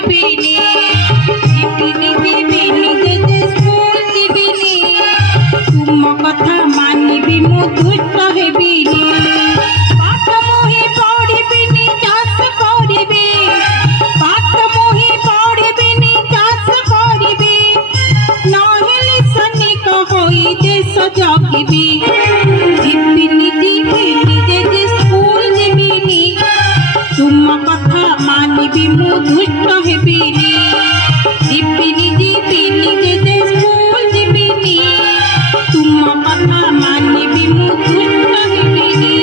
ହେବିନି ଯିବିନି ଯିବିନି ଯେତେ ସ୍କୁଲ ଯିବିନି ତୁମ କଥା ମାନିବି ମୁଁ ଦୁଷ୍ଟ ହେବିନି ପାଠ ମୁହିଁ ପଢ଼ିବିନି ଚାଷ କରିବି ପାଠ ମୁହିଁ ପଢ଼ିବିନି ଚାଷ କରିବି ନହେଲେ ସୈନିକ ହୋଇ ଦେଶ ଜଗିବି ଯିବିନି ଯିବିନି ଯେତେ ସ୍କୁଲ ଯିବିନି ତୁମ କଥା ମାନିବି ମୁଁ ଦୁଷ୍ଟ ହେବିନି ଯିବିନି ଯିବିନି ଯେତେ ସ୍କୁଲ ଯିବିନି ତୁମ କଥା ମାନିବି ମୁଁ ଦୁଷ୍ଟ ହେବିନି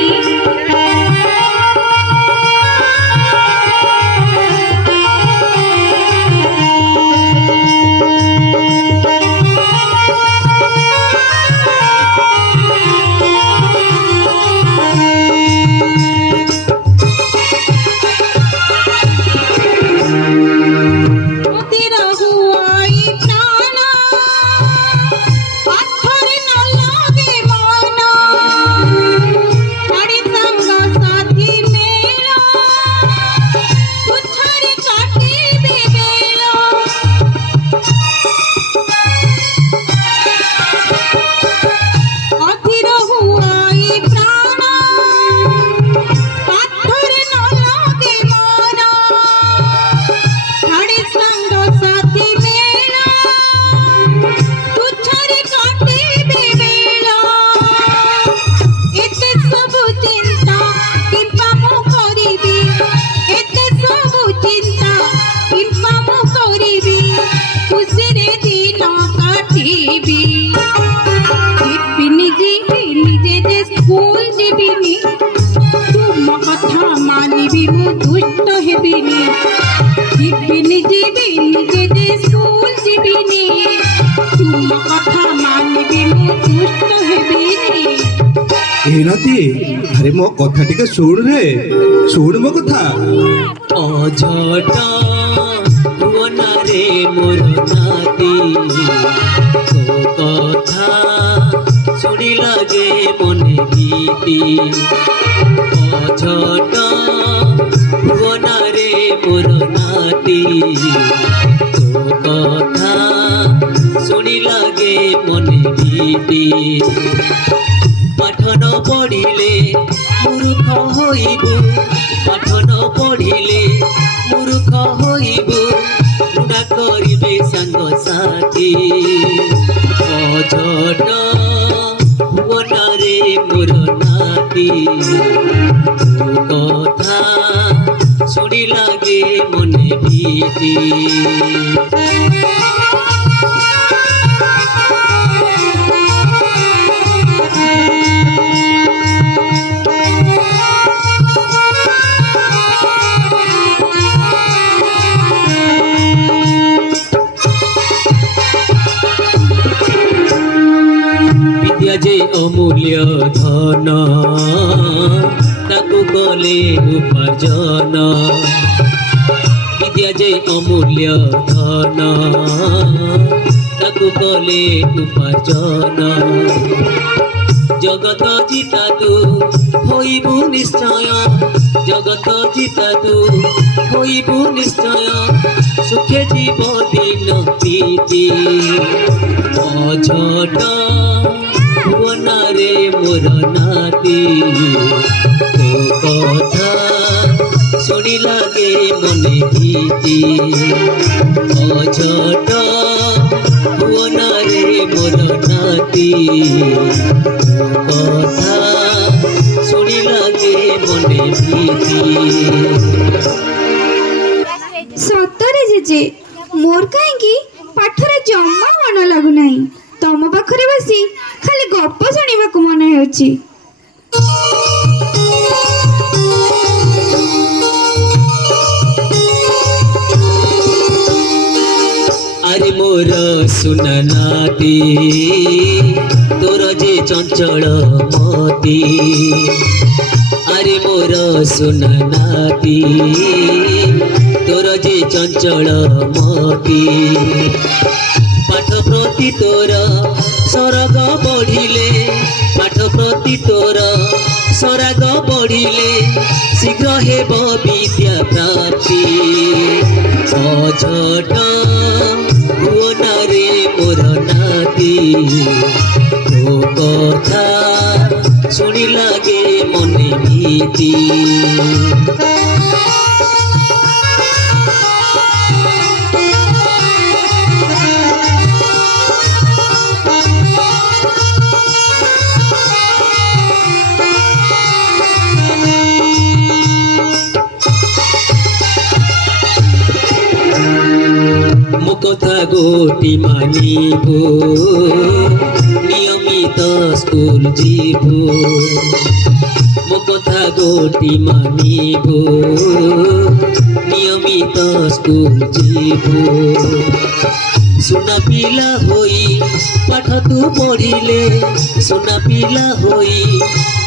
মানিবি মু দুষ্ট হেবিনি ଯିବିନି ଯିବିନି ଯେତେ ସ୍କୁଲ ଯିବିନି ତୁମ କଥା ମାନିବି ମୁଁ ଦୁଷ୍ଟ ହେବିନି ନାତି ଆରେ ମୋ କଥା ଟିକେ ଶୁଣ ରେ ଶୁଣ ମୋ କଥା ଅଝଟ ହୁଅନାରେ ମୋର ନାତି ତୋ କଥା ଶୁଣିଲା ଯେ ମନେ ଗୀତି ଅଝଟ ହୁଅନାରେ ମୋର ନାତି ତୋ କଥା ଶୁଣିଲା ଯେ ମନେ ଗୀତି পাঠ ন পড়িলে মূর্খ হইবু পাঠ ন পড়িলে মূর্খ হইবু গুণা করিবে সাঙ্গসাথী অঝট ভুবনারে মোর নাতি তো কথা শুনি লাগে মনে ভীতি যে অমূল্য ধন তাকু গলে উপার্জন বিদ্যা যে অমূল্য ধন তাকু গলে উপার্জন জগত জিতা তু হইবু নিশ্চয় জগত জিতা তু হইবু নিশ্চয় সুখে জীব দিন প্রীতি অঝট ভুবনারে মোর নাতি তো কথা শুনি লাগে মনে গীতি অঝট ভুবনারে মোর নাতি তো কথা শুনি লাগে মনে গীতি ସତରେ ଜେଜେ ମୋର କାହିଁକି ପାଠରେ ଜମା ମନ ଲାଗୁନାହିଁ ତମ ପାଖରେ ବସି ଖାଲି ଗପ ଶୁଣିବାକୁ ମନ ହେଉଛି আরে মোর সুনা নাতি তোর যে চঞ্চল মতি আরে মোর সুনা নাতি তোর যে চঞ্চল মতি পাঠ প্রতি তোর সরগ বঢ়িলে পাঠ প্রতি তোর সরাগ বড়িলে শীঘ্র হেব বিদ্যা প্রাপ্তি অঝট হুও না রে মোর নাতি তো কথা শুনি লাগে মনে ভীতি ମୋ କଥା ଗୋଟି ମାନିବୁ ନିୟମିତ ସ୍କୁଲ ଯିବୁ ମୋ କଥା ଗୋଟି ମାନିବୁ ନିୟମିତ ସ୍କୁଲ ଯିବୁ ସୁନା ପିଲା ହୋଇ ପାଠ ତୁ ପଢ଼ିଲେ ସୁନା ପିଲା ହୋଇ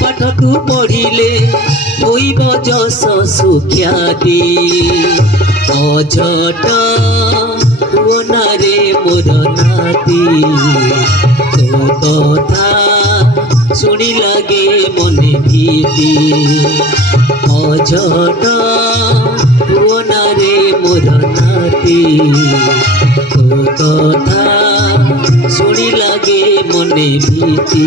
ପାଠ ତୁ ପଢ଼ିଲେ ହୋଇବ ଯଶ ସୁଖ୍ୟାତି অঝট হুও না রে মোর নাতি তো কথা শুনি লাগে মনে ভীতি অঝট হুও না রে মোর নাতি তো কথা শুনি লাগে মনে ভীতি